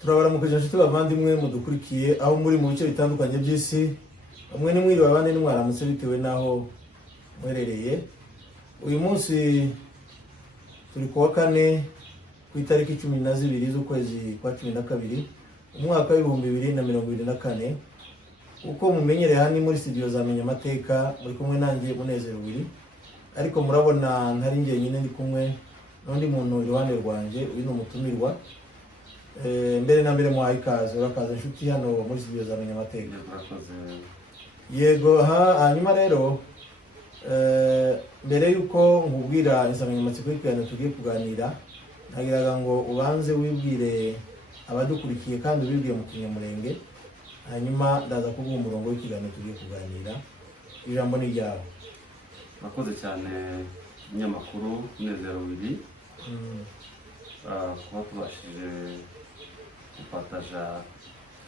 Turabaramukije inshuti bavandimwe mudukurikiye aho muri mu bice bitandukanye by'isi, bamwe ni mwiriwe abandi ni mwaramutse bitewe naho mwerereye. Uyu munsi turi kuwa kane ku itariki 12 z'ukwezi kwa 12 umwaka wa 2024. Uko mumenyereye hano muri studio zamenya amateka muri kumwe nanjye Munezero Willy, ariko murabona ntari ngiye nyine ndi kumwe n'undi muntu iruhande rwanje, uyu ni umutumirwa. Mbere na mbere mwaha ikaze, urakaza inshuti hano muri studio zamenya amateka. Yego, hanyuma rero mbere yuko nkubwira insanganyamatsiko y'ikiganiro tugiye kuganira, nagiraga ngo ubanze wibwire abadukurikiye kandi ubibwiye mu kinyamurenge, hanyuma ndaza kuguha umurongo w'ikiganiro tugiye kuganira. Ijambo ni ryawe. Murakoze cyane umunyamakuru Munezero Willy, kuba tubashije gupataja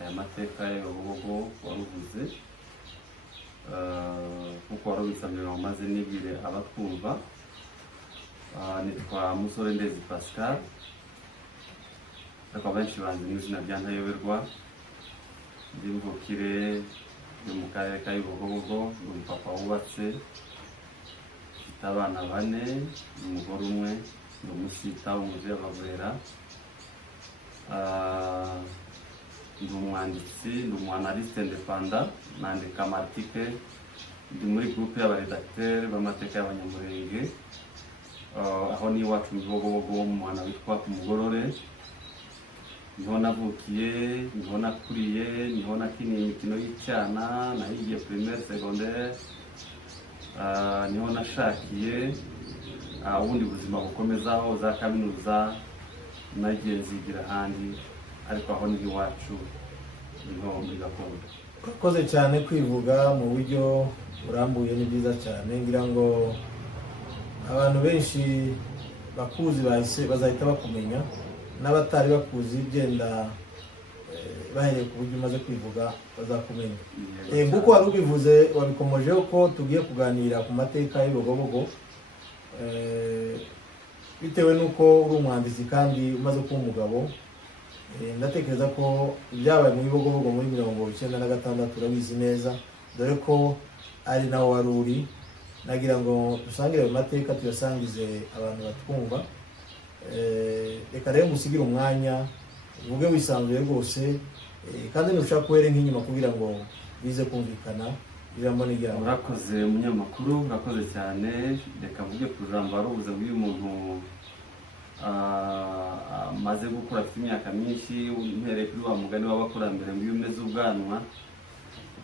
aya mateka y'urubugo waruvuze, kuko warubisabye ngo maze nibwire abatwumva. Nitwa Musore Ndezi Pascal, ariko benshi banzi mu izina rya Ntayoberwa. Ndi mvukire mu karere ka Ibogobogo, ndi umupapa wubatse, mfite abana 4, umugore umwe, ndi umusita w'umuzi y'abavera. Ndi umwanditsi, ndi umwanaliste independant, nandika amartike, ndi muri groupe y'abaredacteur b'amateka y'abanyamurenge, aho ni iwacu mu Bibogobogo mu mwana witwa ku Mugorore. Niho navukiye, niho nakuriye, niho nakiniye imikino y'icyana, nahigiye primaire secondaire, niho nashakiye. Ubundi buzima bukomezaho za kaminuza nagiye nzigira ahandi, ariko aho ni iwacu, niho muri gakondo. Urakoze cyane kwivuga mu buryo burambuye, ni byiza cyane. Ngira ngo abantu benshi bakuzi bazahita bakumenya, n'abatari bakuzi genda bahereye ku buryo umaze kwivuga bazakumenya. Nguko wari ubivuze, wabikomojeho ko tugiye kuganira ku mateka y'Ibogobogo, bitewe n'uko uri umwanditsi kandi umaze kuba umugabo. Ndatekereza ko ibyabaye mu Bibogobogo muri 1996 urabizi neza, dore ko ari naho wari uri. Nagira ngo dusangire ayo mateka tuyasangize abantu batwumva. Reka rero ngusigire umwanya uvuge wisanzuye rwose, kandi nushaka kuhere nk'inyuma kugira ngo bize kumvikana. Ijambo ni ryawe. Urakoze umunyamakuru, urakoze cyane. Reka mvuge ku ijambo warubuze bw'uyu muntu maze gukura, afite imyaka myinshi. Mpereye kuri wa mugani w'abakurambere ngo iyo umeze ubwanwa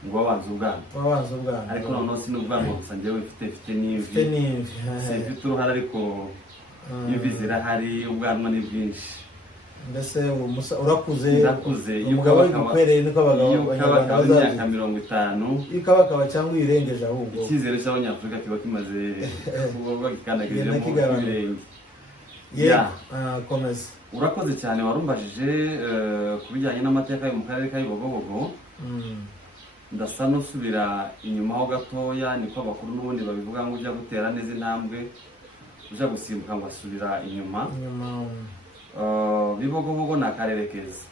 ngo wabanze ubwanwa, ariko noneho si n'ubwanwa gusa, njyewe mfite n'imvi. Simfite uruhara ariko imvi zirahari, ubwanwa ni bwinshi. Mbese urakuze, umugabo w'igikwerere niko abagabo imyaka 50, ikabakaba cyangwa irengeje ahubwo. Icyizere cy'abanyafurika kiba kimaze kuba gikandagirije mu birenge. Komeza. Urakoze cyane, warumbajije ku bijyanye n'amateka yo mu karere ka Ibogobogo. Ndasa n'usubira inyuma ho gatoya, niko abakuru n'ubundi babivuga ngo ujya gutera neza intambwe ujya gusimbuka ngo asubira inyuma. Bibogobogo ni akarere keza.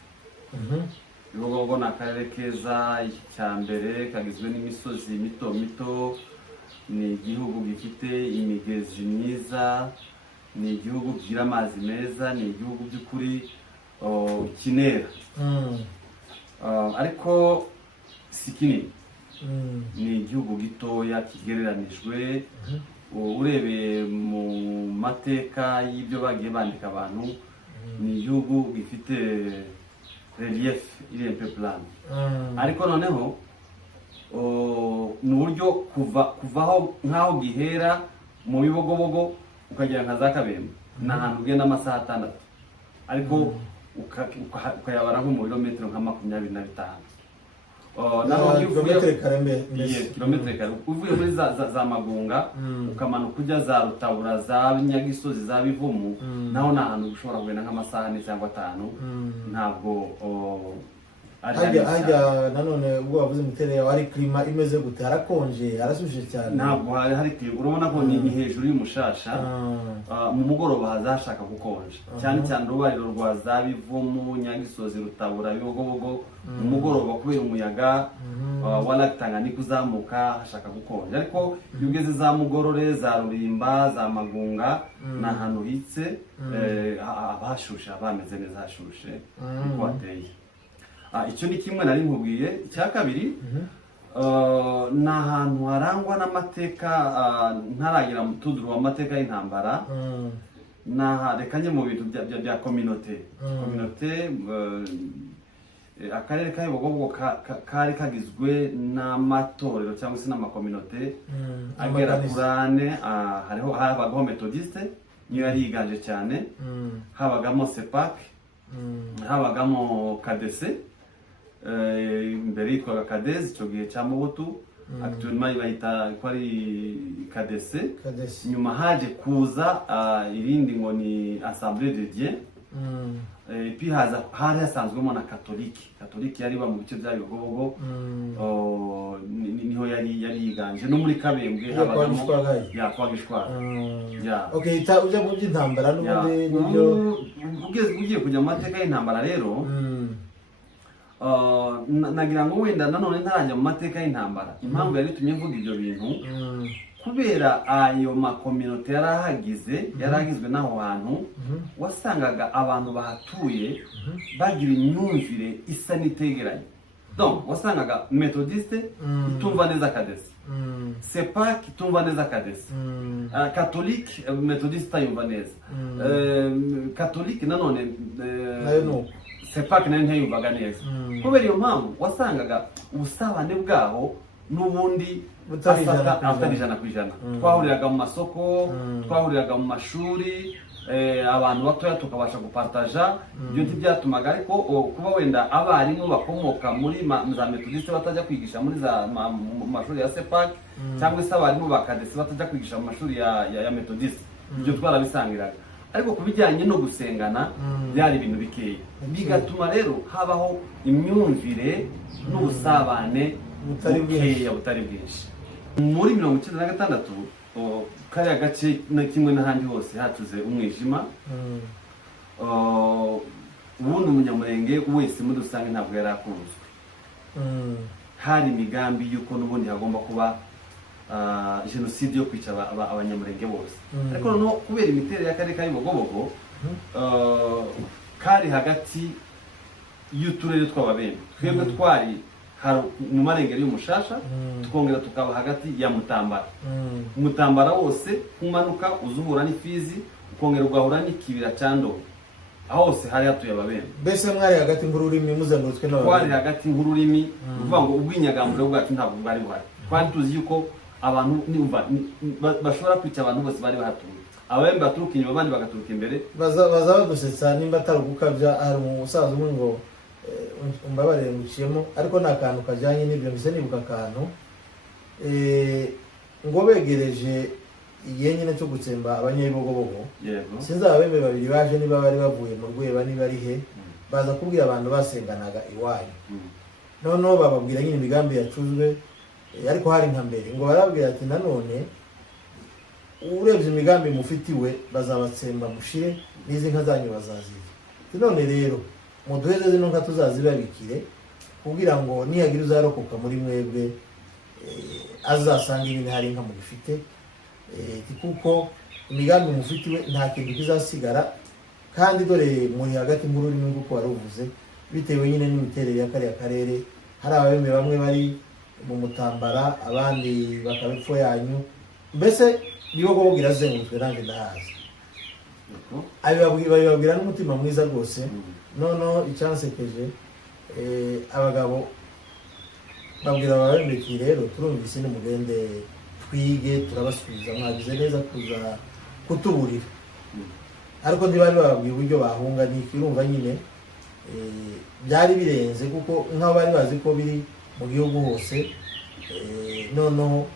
Bibogobogo ni akarere keza. Icya mbere kagizwe n'imisozi mito mito, ni igihugu gifite imigezi myiza, ni igihugu kigira amazi meza, ni igihugu by'ukuri kinera, ariko si kinini. Ni igihugu gitoya kigereranijwe. Urebeye mu mateka y'ibyo bagiye bandika abantu, ni igihugu gifite relief iri un peu plane. Ariko noneho mu buryo kuvaho nk'aho gihera mu Bibogobogo ukagera nka za Kabembe, ni ahantu ugenda amasaha 6, ariko ukayabara nko mu birometero nka 25. Kilometero kare uvuye muri za Magunga ukamanuka ujya za Rutabura, za Nyagisozi, za Bivumu, naho ni ahantu ushobora kugenda nk'amasaha 4 cyangwa 5. Ntabwo hajya nanone ubwo wavuze imiterere yawe ari klima imeze gute, harakonje harashyushye cyane? Ntabwo hari klima, urabona ko ni hejuru y'umushasha. Mu mugoroba hazashaka gukonja cyane cyane urubariro rwa Zabivumu, Nyagisozi, Rutabura, Bibogobogo. Mu mugoroba kubera umuyaga wa Tanganyika uzamuka hashaka gukonja, ariko iyo ugeze za Mugorore, za Rulimba, za Magunga ni ahantu hitse abashusha bameze neza, hashushe uko hateye. Icyo ni kimwe nari nkubwiye. Icya kabiri, ni ahantu harangwa n'amateka, ntaragira mu tuduru amateka y'intambara. Reka njye mu bintu bya kominote. Akarere ka Bibogobogo kari kagizwe n'amatorero cyangwa se n'amakominote agera kuri 4. Habagaho Methodiste, niyo yari yiganje cyane. Habagamo Sepak, habagamo Kadese, mbere yitwaga Kadezi icyo gihe cya Mobutu, actuellement bayita ko ari Kadese. Nyuma haje kuza irindi ngo ni Assemblée de Dieu. Puis hari hasanzwemo na Katoliki yari ba mu bice bya Bibogobogo. Niho yari yiganje, no muri Kabembwe habagamo kwa Gishwara. Okay, ujya mu by'intambara n'ubundi nibyo ugiye kujya mu mateka y'intambara rero. Nagira ngo wenda nanone ntarajya mu mateka y'intambara, impamvu yari tumye mvuga ibyo bintu kubera ayo makominote yaragizwe n'aho hantu. Wasangaga abantu bahatuye bagira imyumvire isa n'itegeranye. Donc wasangaga Methodiste itumva neza Kadesi, Sepak itumva neza Kadesi, Catholique Methodiste itayumva neza, Catholique nanone Sepak nayo ntiyumvaga neza. Kubera iyo mpamvu wasangaga ubusabane bwaho n'ubundi atari 100%. Twahuriraga mu masoko, twahuriraga mu mashuri, abantu batoya tukabasha gupartaja. Ibyo ntibyatumaga ariko kuba wenda abarimu bakomoka muri za Methodiste batajya kwigisha muri za mashuri ya Sepak, cyangwa se abarimu ba Kadesi batajya kwigisha mu mashuri ya Methodiste, ibyo twarabisangiraga. Ariko kubijyanye no gusengana byari ibintu bikeya, bigatuma rero habaho imyumvire n'ubusabane butari bwinshi. Muri 1996 kariya gace na kimwe n'ahandi hose hatuze umwijima. Ubundi umunyamurenge wese muri rusange ntabwo yari akunzwe. Hari imigambi y'uko n'ubundi hagomba kuba jenoside yo kwica abanyamurenge bose. Ariko no kubera imiterere y'akarere ka Bibogobogo kari hagati y'uturere tw'Ababembe. Twebwe twari mu marengero y'umushasha, tukongera tukaba hagati ya Mutambara wose kumanuka uzuhura n'Ifizi, ukongera ugahura n'ikibira cya Ndobo. Aho hose hari hatuye Ababembe. Mbese mwari hagati ngururimi muzengurutswe n'Ababembe? Twari hagati ngururimi, uvuga ngo ubwinyagamburiro bwacu ntabwo bwari buhari. Twari tuzi yuko abantu bashobora kwica abantu bose bari bahatuye. Ababembe baturuka inyuma, abandi bagaturuka imbere. Baza badusetsa nimba atari ugukabya. Hari umusaza umwe ngo umbabarire muciyemo, ariko nta kantu kajyanye n'ibyo, mbese nibuka akantu ngo begereje igihe nyine cyo gutsemba abanyabibogobogo. Sinzi Ababembe babiri baje, niba bari bavuye mu Rweba niba ari he, baza kubwira abantu basenganaga iwanyu. Noneho bababwira nyine imigambi yacuzwe, ariko hari nka mbere ngo barabwira ati nanone urebye imigambi mufitiwe bazabatsemba mushire, n'izi nka zanyu bazaziza. None rero muduheze zino nka tuzazibabikire kugira ngo nihagira uzarokoka muri mwebwe azasanga ibintu hari inka mugifite, kuko imigambi mufitiwe nta kintu kizasigara. Kandi dore muri hagati mu rurimi nk'uko waruvuze, bitewe nyine n'imiterere y'akariya karere. Hari Ababembe bamwe bari mu Mutambara, abandi bakaba epfo yanyu. Mbese Bibogobogo irazengurutswe, nanjye ndahazi. Babibabwira n'umutima mwiza rwose. Noneho icyansekeje, abagabo babwira Ababembe ati rero turumvise nimugende twige turabasubiza, mwagize neza kuza kutuburira. Ariko ntibari bababwiye uburyo bahunga n'iki. Urumva nyine byari birenze, kuko nk'aho bari bazi ko biri mu gihugu hose. Noneho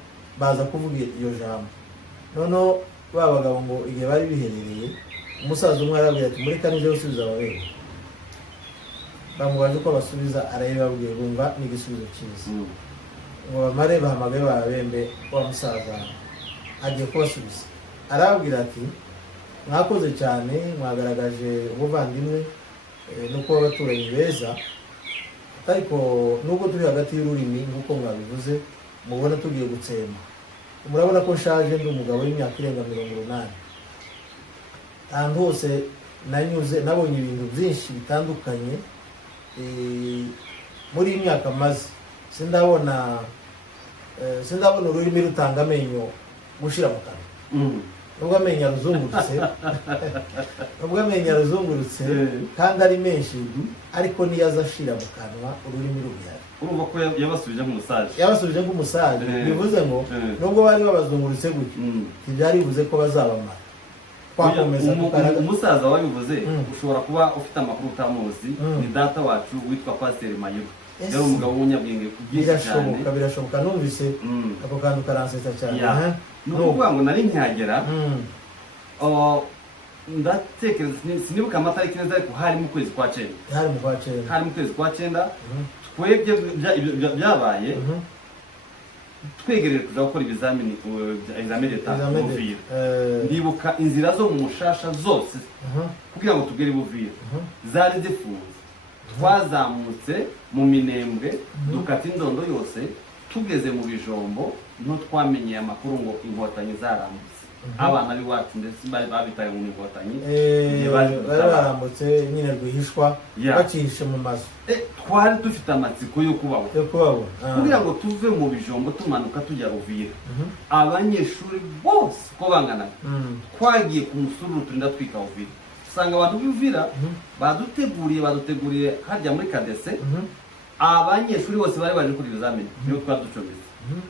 baza kuvuga iyo jambo. Noneho ba bagabo ngo igihe bari biherereye, umusaza umwe arabwira ati muri kanije usubiza Ababembe. bamubaje uko basubiza arayibabwiye bumva n'igisubizo cyiza ngo bamare bahamagaye babembe wa musaza agiye kubasubiza arababwira ati mwakoze cyane mwagaragaje ubuvandimwe no kuba abaturanyi beza ariko nubwo turi hagati y'ururimi nk'uko mwabivuze mubona tugiye gutsemba murabona ko nshaje ndi umugabo w'imyaka irenga 80 ahantu hose nanyuze nabonye ibintu byinshi bitandukanye muri iyi myaka maze sindabona ururimi rutanga amenyo gushira mu kanwa nubwo amenyo aruzungurutse kandi ari menshi ariko niyo azashira mu kanwa ururimi rubihari urumva ko yabasubije nk'umusaje bivuze ngo nubwo bari babazungurutse gutyo ntibyari bivuze ko bazabamara umusaza wabivuze ushobora kuba ufite amakuru utamuzi ni data wacu witwa Pasiteri Mayuba yari umugabo w'umunyabwenge byinshi cyane birashoboka numvise ako kantu karansetsa cyane ni ukuvuga ngo nari nkihagera ndatekereza sinibuka amatariki neza ariko hari mu kwezi kwa cyenda twebwe byabaye twegereye kuza gukora ibizamini leta Buvira ndibuka inzira zo mu Mushasha zose kugira ngo tugere Buvira zari zifunze twazamutse mu Minembwe dukata indondo yose tugeze mu Bijombo no twamenyeye amakuru ngo inkotanyi zarambutse abana b'iwacu ndetse bari babitaye mu inkotanyi bari barambutse nyine rwihishwa bakihishe mu mazu twari dufite amatsiko yo kubaho kugira ngo tuve mu Bijombo tumanuka tujya Buvira abanyeshuri bose ko banganaga twagiye ku musururu turinda twika Buvira usanga abantu b'Buvira baduteguriye harya muri kadese abanyeshuri bose bari baje kuri ibizamini niyo twari ducometse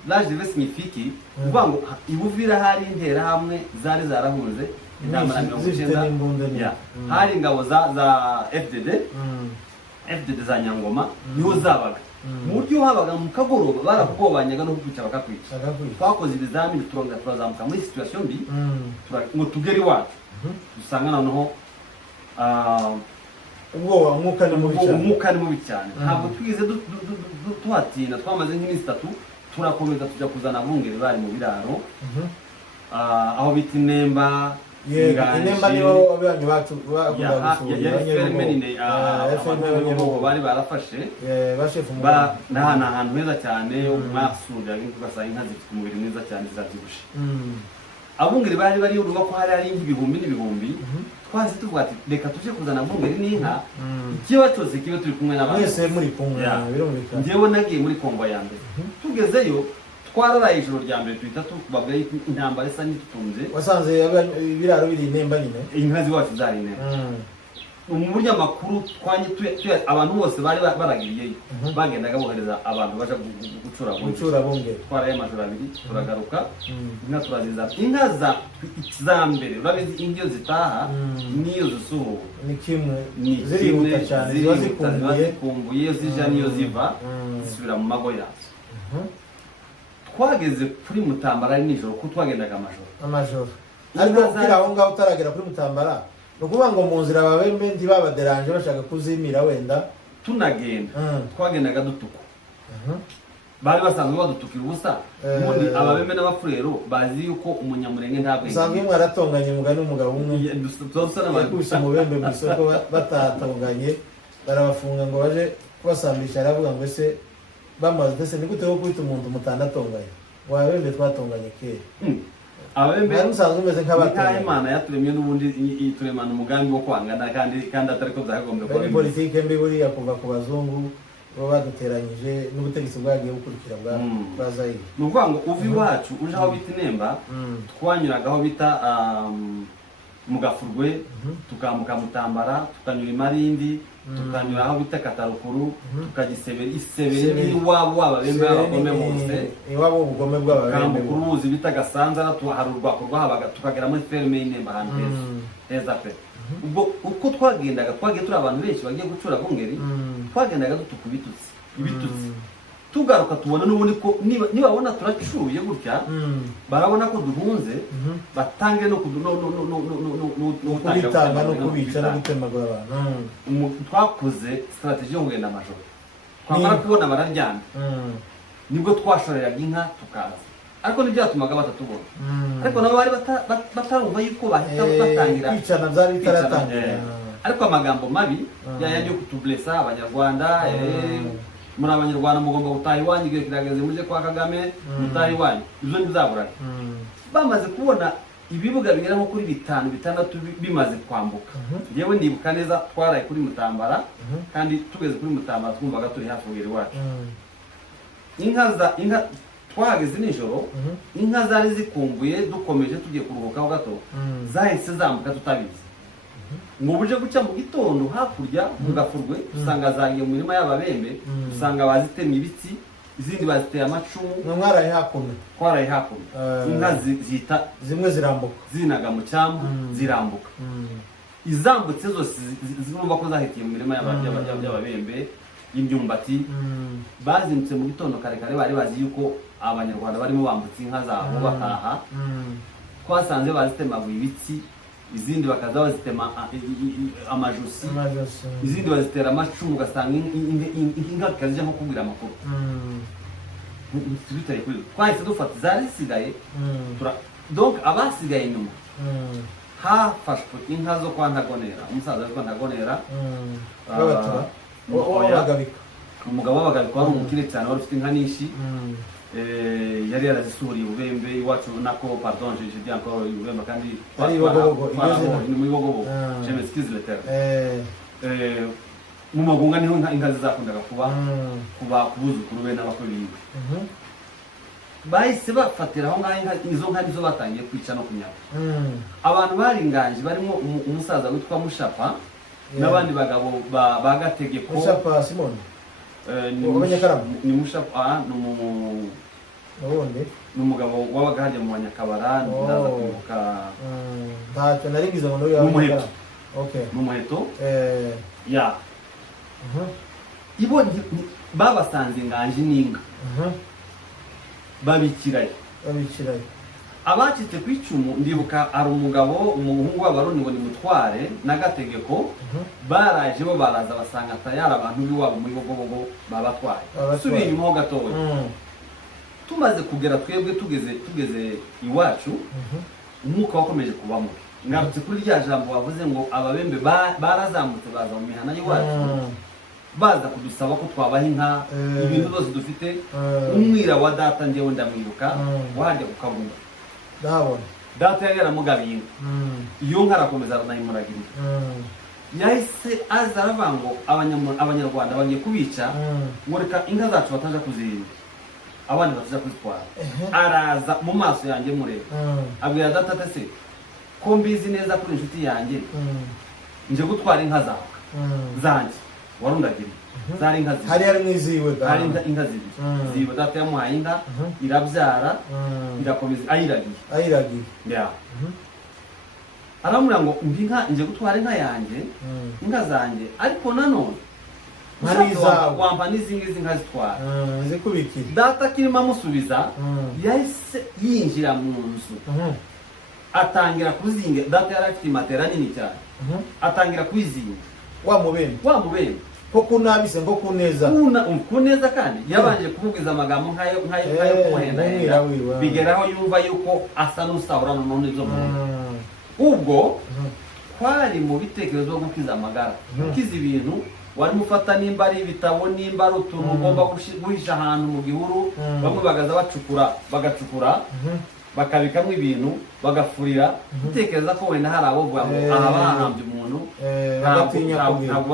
laje signifiki kuvuga ngo Ibuvira hari intera hamwe zari zarahunze intambara 19 hari ingabo za FDD za Nyangoma niho zabaga mu buryo habaga mu kagoroba barakubanyaga no kwica bakakwica twakoze ibizamini turazamuka muri situation mbi ngo tugere iwacu dusanga noneho umwuka ni mubi cyane ntabwo twize tuhatinda twamaze nk'iminsi 3 turakomeza tujya kuzana abungeri bari mu biraro aho bita Inemba Inemba niho abanyu bacu bakunda gusura bari barafashe bashefu ahantu heza cyane umwasura ugasanga inka zifite umubiri mwiza cyane zirabyibushe abungeri bari urumva ko hari nk'ibihumbi n'ibihumbi twazi tuvuga ati reka tuje kuzana abungeri n'inka ikiba cyose kibe turi kumwe n'abantu mwese muri kumwe birumvikana njyewe nagiye muri Kongo ya mbere tugezeyo twararaye ijoro rya mbere tuhita tubabwira intambara isa n'itutunze wasanze ibiraro biri Inemba nyine inka ziwacu zari Inemba mu buryo amakuru abantu bose bari baragiriyeyo bagendaga bohereza abantu baje gucura bungeri twaraye amajoro 2 turagaruka inka turaziza inka za mbere urabizi ingiyo zitaha niyo zisuhuwe ni kimwe zirihuta cyane zikumbuye zija niyo ziva zisubira mu mago yazo twageze kuri Mutambara ari nijoro ko twagendaga amajoro ariko kira aho ngaho utaragera kuri Mutambara nukuvuga ngo mu nzira babembe ntibabaderanje bashaka kuzimira wenda tunagenda twagendaga dutuko bari basanzwe badutukira ubusa ubundi ababembe n'abafurero bazi yuko umunyamurenge ntabwo usanga imwe aratonganye umugani umugabo umwe yakubise mu bembe mu isoko batatonganye barabafunga ngo baje kubasambisha aravuga ngo ese bamaze ese ni gute wo kwita umuntu mutandatonganye wabembe twatonganye kera abembe musanzwe umeze nk'abatonganye Imana yaturemye n'ubundi ituremana umugambi wo kwangana kandi atari ko byagombye kuba politike mbi buriya kuva ku bazungu baba baduteranyije n'ubutegetsi bwagiye bukurikira bwa Zaire ni ukuvuga ngo uva iwacu uje aho bita Inemba twanyuraga aho bita mu Gafurwe tukambuka Mutambara tukanyura Imarindi tukanyura aho bita Katarukuru tukagisebera isebere n'iwabo w'ababembe b'abagome bose iwabo ubugome bw'ababembe uruzi bita Gasanzara hari urwako rwahabaga tukagera muri ferme y'Inemba ahantu heza pe ubwo uko twagiye turi abantu benshi bagiye gucura bungeri twagendaga dutuka ibitutsi tugaruka tubona n'ubundi ko nibabona turacuye gutya barabona ko duhunze batange no kubitanga no kubica no gutemagura abantu. Twakoze strategy yo kugenda amajoro, twamara kubona bararyana nibwo twashoreraga inka tukaza, ariko ntibyatumaga batatubona, ariko nabo bari batarumva yuko bahita batangira kwicana, byari bitaratangira. Ariko amagambo mabi yayandi yo kutublesa abanyarwanda, muri abanyarwanda mugomba gutaha iwanyu, igihe kirageze muje kwa Kagame mutaha iwanyu, ibyo ntibizabura. Bamaze kubona ibibuga bigera nko kuri 5-6 bimaze kwambuka, yewe ndibuka neza twaraye kuri Mutambara, kandi tugeze kuri Mutambara twumvaga turi hafi kugera iwacu. Inka twahageze nijoro, inka zari zikumbuye, dukomeje tugiye kuruhukaho gato, zahise zambuka tutabizi. Ngo buje guca mu gitondo hakurya mu Gafurwe, usanga zagiye mu mirima y'Ababembe, usanga bazitemye ibiti, izindi baziteye amacumu. Mwaraye hakuno, twaraye hakuno, inka zita zimwe zirambuka, zinaga mu cyambu zirambuka. Izambutse zose zirumva ko zahitiye mu mirima y'Ababembe y'imyumbati. Bazindutse mu gitondo kare kare, bari bazi yuko abanyarwanda barimo bambutse inka zabo bataha. Twasanze bazitemaguye ibiti, izindi bakaza bazitema amajosi, izindi bazitera amacumu, ugasanga inka zikazija nko kubwira amakuru. Twahise dufata zari zisigaye, donc abasigaye inyuma hafashwe inka zo kwa Ntagonera, umusaza witwa Ntagonera, umugabo w'Abagabika wari umukire cyane, wari ufite inka nyinshi. Yari yarazisuriye Ubembe iwacu, nako pardon, je dis encore Ubembe, kandi ni mu Bibogobogo, je m'excuse le terme. Mu Magunga niho inka zizakundaga kuba kubuzukuru be n'abakuru biwe. Bahise bafatira aho ngaho izo nka nizo batangiye kwica no kunyaga. Abantu baringanje barimo umusaza witwa Mushapa n'abandi bagabo ba Gategeko. Mushapa Simon ni Mushapa, n'umugabo wabaga hajya mu Banyakabara, ndaza kwibuka ntacyo narigize ngo n'uyu n'umuheto. Okay, n'umuheto ya ibo babasanze inganje n'inka, babikirayo. Abacitse ku icumu ndibuka ari umugabo, umuhungu w'Abarundi ngo ni Mutware na Gategeko, baraje bo baraza basanga tayari abantu biwabo muri Bibogobogo babatwaye. Subiye inyuma ho gatoya, tumaze kugera twebwe tugeze iwacu, umwuka wakomeje kuba mubi. Ngarutse kuri rya jambo bavuze ngo Ababembe barazamutse baza mu mihana y'iwacu, baza kudusaba ko twabaha inka, ibintu byose dufite. Umwira wa data njyewe ndamwibuka, wajya ku Kagunga, data yari yaramugabiye inka, iyo nka arakomeza aranayimuragirira. Yahise aza aravuga ngo abanyarwanda bagiye kubica, ngo reka inka zacu bataja kuzirinda, abandi bataja kuzitwara. Araza mu maso yanjye mureba, abwira data ati se ko mbizi neza kuri inshuti yanjye, nje gutwara inka zawe zanjye warundagiriye. Zari inka zibiri, hari mwiziwe, hari inka zibiri ziba. Data yamuhaye inka, irabyara, irakomeza ayiragiye. Aramubwira ngo mbi inka, nje gutwara inka yanjye, inka zanjye, ariko nanone wampa n'izingizi inka zitwara zikubikira. Data akirimo amusubiza, yahise yinjira mu nzu, atangira kuzinga. Data yari afite matera nini cyane, atangira kuyizinga. Wa mubembe ko kunabise ngo kuneza, kandi yabanje kuvugiza amagambo nkayo kumuhenda, bigeraho yumva yuko asa n'usahura none zo mu ubwo twari mu bitekerezo byo gukiza amagara, gukiza ibintu. Wari mufata nimba ari ibitabo, nimba ari utuntu ugomba guhisha ahantu mu gihuru. Bamwe bagaza bagacukura bakabikamo ibintu, bagafurira, gutekereza ko wenda hari abo vuga ngo aha bahambye umuntu, ntabwo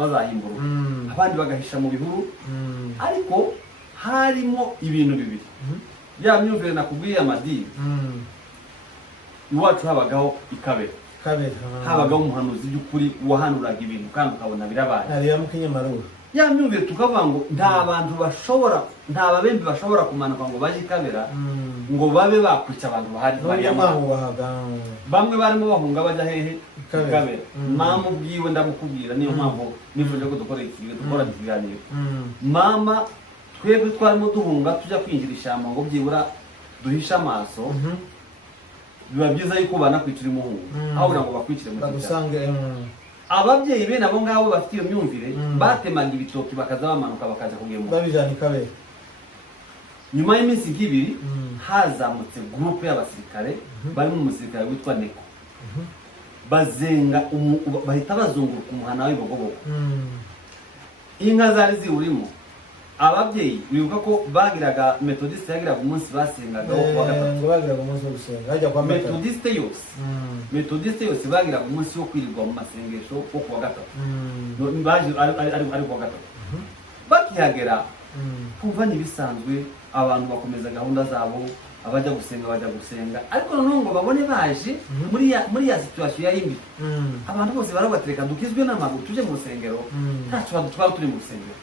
bazahimbura. Abandi bagahisha mu bihuru. Ariko harimo ibintu bibiri, ya myumvire nakubwiye amadini. Iwacu habagaho ikabera, habagaho umuhanuzi by'ukuri wahanuraga ibintu kandi ukabona birabaye. Ya myumvire tukavuga ngo nta bantu bashobora, nta Babembe bashobora kumanuka ngo baje Ikabera ngo babe bakwica abantu bahari. Bamwe barimo bahunga bajya hehe? Ikabera. Mama ubwiwe ndamukubwira, niyo mpamvu nifuje ko dukora ikiganiro. Mama twebwe twarimo duhunga tujya kwinjira ishyamba ngo byibura duhishe amaso biba byiza yuko banakwicira umuhungu aho kugira ngo bakwicire mu bagusange ababyeyi bene abo ngabo bafite iyo myumvire batemaga ibitoki bakaza bamanuka bakaza kugemura babijana ikabere. nyuma y'iminsi nk'ibiri hazamutse groupe y'abasirikare barimo umusirikare witwa Neko bazenga bahita bazunguruka umuhana w'ibogobogo inka zari ziwurimo. Ababyeyi bibuka ko bagiraga metodiste yagiraga umunsi basengaga wo kuwa gatatu ngo bagiraga umunsi wo gusenga hajya kwa Mata. metodiste yose bagiraga umunsi wo kwirirwa mu masengesho wo kuwa gatatu baje ari kuwa gatatu bakihagera kumva ntibisanzwe abantu bakomeza gahunda zabo abajya gusenga ariko noneho ngo babone baje muri ya situation yayimbi abantu bose barabatereka dukizwe n'amaguru tuje mu rusengero ntacyo badutwara turi mu rusengero.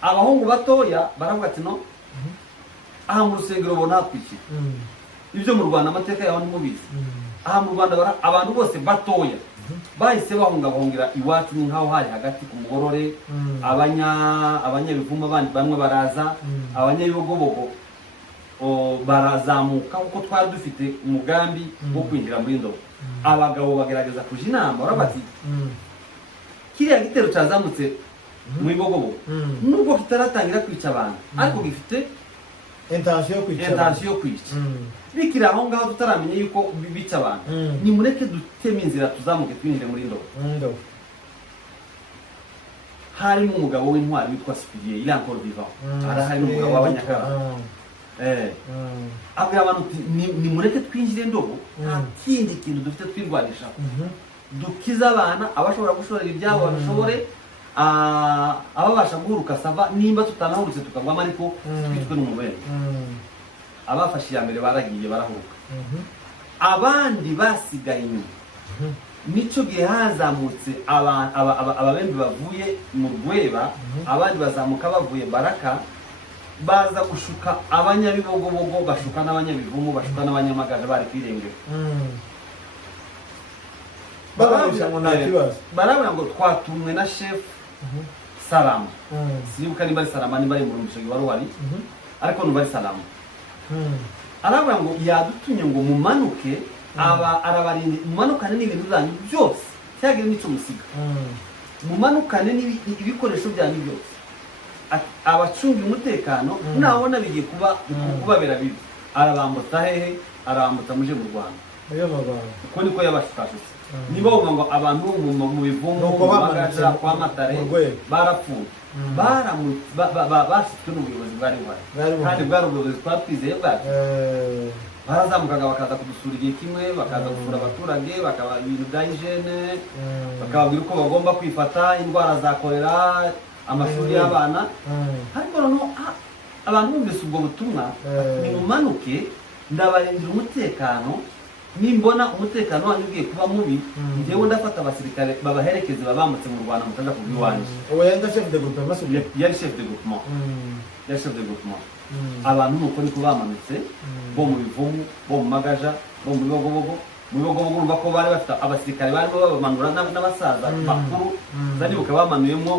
Abahungu batoya baravuga ati no aha mu rusengero bona twiki ibyo mu Rwanda amateka yaho ntimubizi aha mu Rwanda abantu bose batoya bahise bahungira iwacu nkaho hari hagati ku mugorore abanyabivumo abandi bamwe baraza abanyabibogobogo barazamuka kuko twari dufite umugambi wo kwinjira muri Ndobo. Abagabo bagerageza kuja inama baravuga ati kiriya gitero cyazamutse muri Bogobogo nubwo kitaratangira kwica abantu ariko gifite intention yo kwica bikira aho ngaho tutaramenya yuko bica abantu nimureke duteme inzira tuzamuke twinjire muri Ndobo. harimo umugabo w'intwari witwa Spidier il est encore vivant arahari umugabo w'abanyakara abwira abantu nimureke twinjire Ndobo nta kindi kintu dufite twirwanisha dukiza abana abashobora gushorera ibyabo babishobore ababasha guhuruka sava nimba tutanahurutse tukagwamo ariko twitwe n'umubere. Abafashe ya mbere baragiye barahuruka abandi basigaye inyuma nico gihe hazamutse ababembe bavuye mu Rweba abandi bazamuka bavuye Baraka baza gushuka abanyabibogobogo bashuka n'abanyabivumo bashuka n'abanyamagaje bari kwirengera barabura ngo twatumwe na chef Salama sibuka niba ari Salama niba ari mu rumbisho wari wari ariko nuba ari Salama arabura ngo yadutumye ngo mumanuke arabarinde mumanukane n'ibintu byanyu byose cyagire n'icyo musiga mumanukane n'ibikoresho byanyu byose abacunga umutekano nabona bigiye kubabera bibi arabambutsa hehe arabambutsa muje mu Rwanda uko niko yabashikashutse niba uvuga ngo abantu mu bivumo bagaja kwa Matare barapfuye bashitswe n'ubuyobozi bwari buhari kandi bwari ubuyobozi twatwizeye bwacu barazamukaga bakaza kudusura igihe kimwe bakaza gusura abaturage bakaba ibintu bya hygiene bakababwira uko bagomba kwifata indwara za kolera amashuri y'abana ariko noneho abantu bumvise ubwo butumwa nimumanuke ndabarindira umutekano nimbona umutekano wanyu ugiye kuba mubi njyewe ndafata abasirikare babaherekeze babambutse mu Rwanda mutaza kubwiwanje. Uwo yari chef de groupement yari chef de groupement abantu nuko niko bamanutse bo mu bivumu bo mu magaja bo mu bibogobogo urumva ko bari bafite abasirikare barimo babamanura n'abasaza bakuru zanibuka bamanuyemo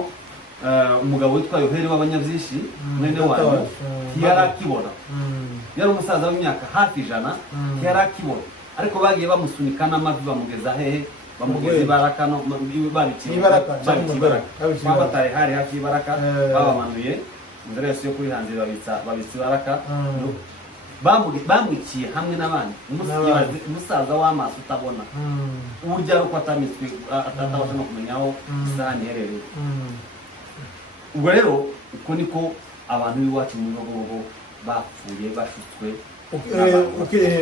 umugabo witwa Yoheri w'abanyabyishi mwene wanyu yarakibona yari umusaza w'imyaka hafi 100 yarakibona ariko bagiye bamusunika n'amavi bamugeza hehe bamugeze Baraka no babikiye Batare hari hafi Baraka babamanuye inzira yose yo kwihanzira babitsi Baraka bamwiciye hamwe n'abandi umusaza w'amaso utabona urya ruko atamitswe atabasha no kumenya aho isahani iherereye. Ubwo rero uko niko abantu b'iwacu mu Bogobogo bapfuye bashutswe.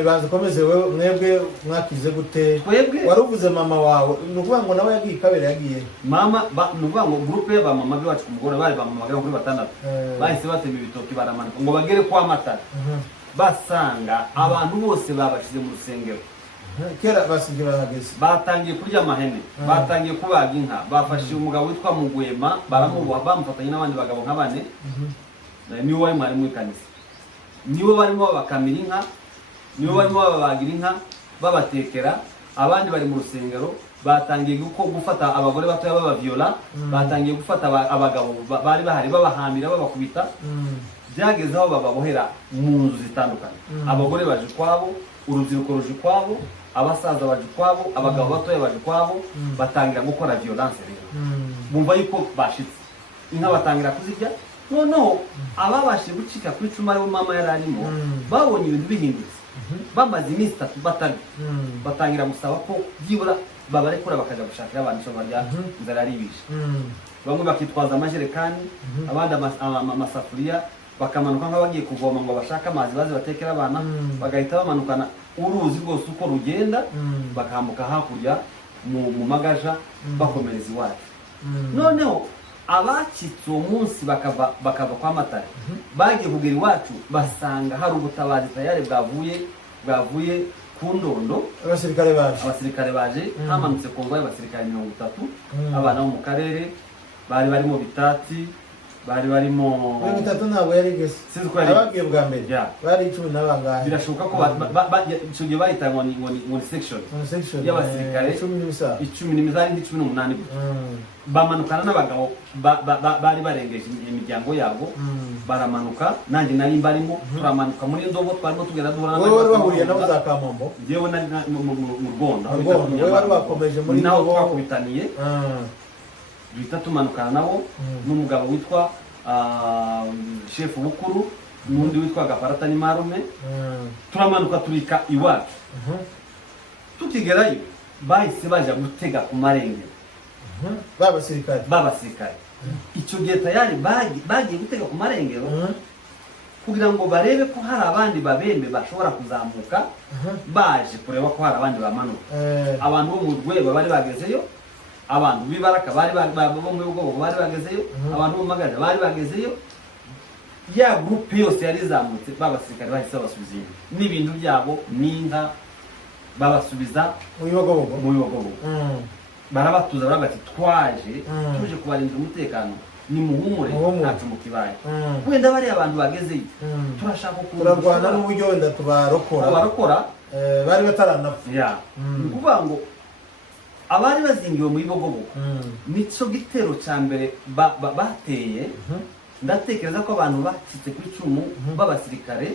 Baza komeze wewe mwebwe mwakize gute waruvuze mama wawe nukuvuga ngo nawe yagiye kabere yagiye mama nukuvuga ngo groupe ya mama biwacu ku mugore bari mama bagera kuri 6 bahise batema ibitoki baramanuka ngo bagere kwa Matara basanga abantu bose babashize mu rusengero kera basigira hageze batangiye kurya amahene batangiye kubaga inka bafashije umugabo witwa Mugwema baramubuha bamufatanye n'abandi bagabo nk'abane niwe wari mwari mu kanisa nibo barimo babakamira inka nibo barimo babagira inka babatekera abandi bari mu rusengero batangiye gufata abagore batoya babaviola, batangiye gufata abagabo bari bahari babahambira babakubita, byageze aho bababohera mu nzu zitandukanye. Abagore baje kwabo, urubyiruko ruje kwabo, abasaza baje kwabo, abagabo batoya baje kwabo, batangira gukora violence rero. Bumva yuko bashitse inka batangira kuzirya. Noneho ababashije gucika kuri cuma aribo mama yararimo, babonye ibintu bihindutse, bamaze iminsi 3 batari, batangira gusaba ko byibura babarekura bakaja gushakira abantu cyo barya, inzara yaribishe. Bamwe bakitwaza amajerekani, abandi amasafuriya, bakamanuka nk'abagiye kuvoma ngo bashaka amazi baze batekera abana, bagahita bamanukana uruzi rwose uko rugenda, bakambuka hakurya mu magaja bakomereza iwacu. Noneho abakitse uwo munsi bakava kwa Matare, bagiye kugera iwacu basanga hari ubutabazi tayari bwavuye ku Ndondo. Abasirikare baje hamanutse konvoye y'abasirikare 30, abana bo mu karere bari barimo Bitati, bari barimo Bitatu ntabwo yari gese abagiye bwa mbere bari 10 n'abangahe. Birashoboka ko cyo bahita ngo ni section y'abasirikare 10 n'imizari 18 bamanukana n'abagabo bari barengeje imiryango yabo, baramanuka nanjye nari mbarimo, turamanuka muri Ndobo, twarimo tugenda duhura n'abandi. Wowe bahuriye nabo za Kamombo? Jewe nari mu Rwanda. Wowe wari wakomeje muri Ndobo? Naho twakubitaniye, duhita tumanukana nabo n'umugabo witwa chef Bukuru, n'undi witwa Gafarata ni Marume, turamanuka turika iwacu. Tukigerayo bahise baje gutega ku marenge babasirikare. Icyo gihe tayari bagiye gutega ku marengero kugira ngo barebe ko hari abandi babembe bashobora kuzamuka, baje kureba ko hari abandi bamanuka. Abantu bo mu Rweba bari bagezeyo, abantu bibaraka bari bo mu Bugogo bari bagezeyo, abantu bo Magaja bari bagezeyo. Ya groupe yose yari zamutse, babasirikare bahise babasubiza n'ibintu byabo n'inka, babasubiza mu Bugogo. Barabatuza barabati twaje tuje kubarindira umutekano, ni muhumure ntacu mukibaye. Wenda bari abantu bagezeyo turashaka kurarwana n'uburyo wenda tubarokora bari bataranapfa. Kuvuga ngo abari bazingiwe mu Bugogo nico gitero cya mbere bateye. Ndatekereza ko abantu bakitse kuri cumu b'abasirikare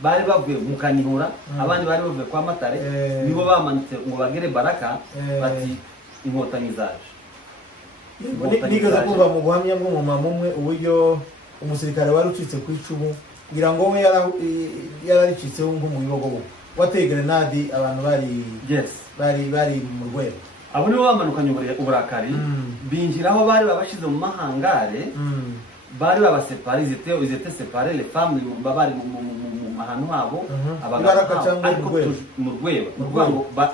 bari bavuye mu Kanihura, abandi bari bavuye kwa Matare, nibo bamanitse ngo bagere Baraka, bati inkotanyi zaje. Nigeze kumva mu buhamya bw'umumama umwe uburyo umusirikare wari ucitse kuri cumu, ngira ngo we yararicitseho nko mu Bugogo, wateye grenade abantu bari mu Rwego. Abo nibo bamanukanye uburakari, binjiraho bari babashize mu mahangare, bari babasepare, ils étaient séparés, les femmes bari mu ahantu habo, abagabo mu Rweba.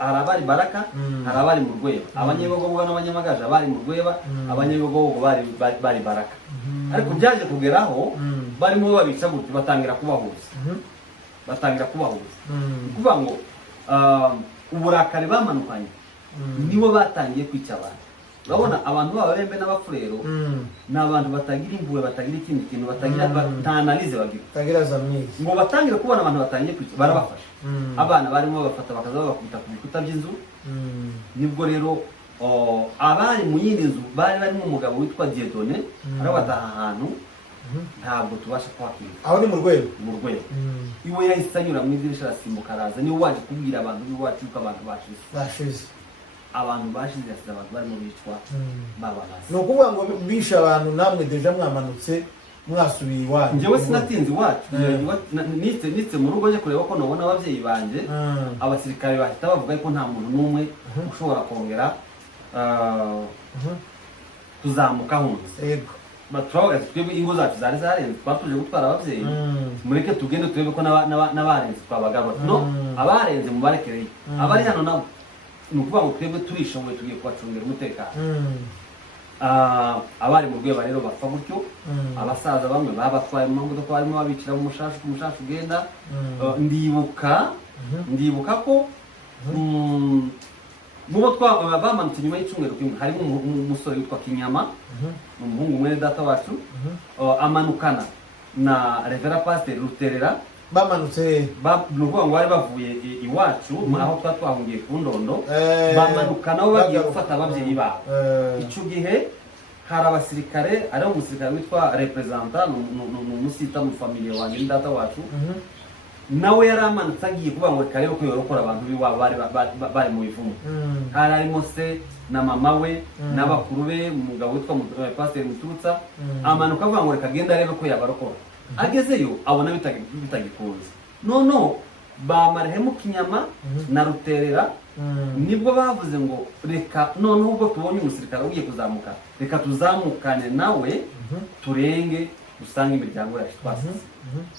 Hari abari Baraka, hari abari mu Rweba. Abanyebugogo n'abanyamagaja bari mu Rweba, abanyebugogo bari Baraka. Ariko byaje kugeraho barimo babica gutyo, batangira kubahuza. Kuvuga ngo uburakari bamanukanye nibo batangiye kwica abantu. Urabona abantu b'ababembe n'abafurero ni abantu batagira impuhwe, batagira ikindi kintu, batagira analyse bagira, batagira zamiri, ngo batangire kubona abantu batangiye kwica, barabafasha. Abana barimo bafata bakaza babakubita ku bikuta by'inzu. Nibwo rero abari mu yindi nzu bari barimo umugabo witwa Dieudonné, arabataha ahantu ntabwo tubasha kwakira. Aho ni mu Rwego? Mu Rwego. Iwe yahise anyura mu idirisha arasimbuka araza, niwe waje kubwira abantu b'iwacu ko abantu bashize. Abantu bashize yasize abantu barimo bicwa babanaze. Ni ukuvuga ngo bishe abantu, namwe deja mwamanutse mwasubiye iwacu? Njyewe sinatinze iwacu, nitse mu rugo nje kureba ko nabona ababyeyi banje. Abasirikare bahita bavuga ko nta muntu n'umwe ushobora kongera kuzamuka hunze. Batwaga twebwe ingo zacu zari zarenze, twatuje gutwara ababyeyi, mureke tugende turebe ko n'abarenze twabagaba. No, abarenze mu barekereye, abari hano nabo ni ukuvuga ngo twebwe turishoboye, tugiye kubacungira umutekano. Abari mu Rweba rero bapfa gutyo. Abasaza bamwe babatwaye mu modoka barimo babicira mu mushashu, ku mushashu ugenda. Ndibuka ko mubo bamanutse nyuma y'icumweru kimwe, harimo umusore witwa Kinyama, umuhungu mwene data wacu, amanukana na Revera Pasteur Ruterera, bamanutse ni ukuvuga ngo bari bavuye iwacu aho twahungiye ku Ndondo bamanuka nabo bagiye gufata ababyeyi babo. Icyo gihe hari abasirikare, ari umusirikare witwa representant, ni umusita mu familie wanjye ni data wacu, nawe yari amanutse agiye kuvuga ngo reka rero ko yorokora abantu b'iwabo bari mu bivumu. Hari harimo se na mama we n'abakuru be, umugabo witwa Pasiteri Mututsa, amanuka avuga ngo reka agenda arebe ko yabarokora. Agezeyo abona bitagikunze, noneho bamarehemo Kinyama na Ruterera, nibwo bavuze ngo reka noneho ubwo tubonye umusirikare ugiye kuzamuka, reka tuzamukane nawe turenge dusanga imiryango yacu twasize.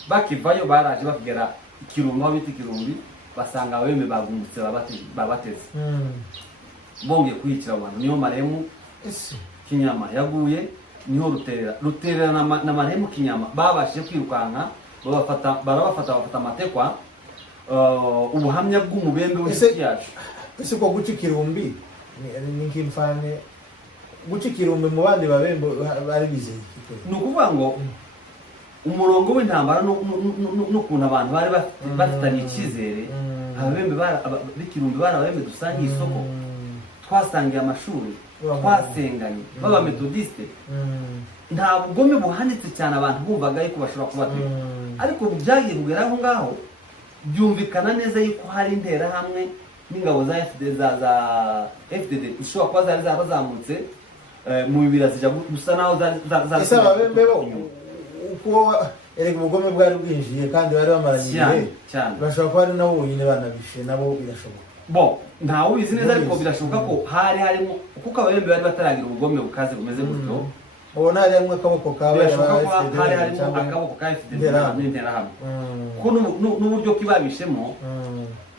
Bakivayo baraje bakigera Ikirumbi, aho bita Ikirumbi, basanga ababembe bagumbutse babateze, bongeye kwiyicira abantu. Niho marehemu Kinyama yaguye, niho Ruterera na marehemu Kinyama babashije kwirukanka, barabafata amatekwa, ubuhamya bw'umubembe w'isi yacu. Ese ko guca Ikirumbi ni nk'imfane, guca Ikirumbi mu bandi babembe bari bizeye? Ni ukuvuga ngo umurongo w'intambara n'ukuntu abantu bari bafitanye icyizere, ababembe b'Ikirumbi bari ababembe dusangiye isoko, twasangiye amashuri, twasenganye, baba metodiste. Nta bugome buhanitse cyane abantu bumvaga yuko bashobora kubatera, ariko byagiye kugera aho ngaho byumvikana neza yuko hari interahamwe n'ingabo za FDD ishobora kuba zari zarazamutse mu bibira zijya gusa naho ese ababembe bo uko erega ubugome bwari bwinjiye kandi bari bamaranye igihe, bashobora kuba ari nabo bonyine banabishe, nabo birashoboka. Bo ntawe ubizi neza, ariko birashoboka ko hari harimo, kuko ababembe bari bataragira ubugome bukaze bumeze gutyo. Ubona hari harimo akaboko ka hari harimo akaboko ka FDD n'interahamwe, kuko n'uburyo kibabishemo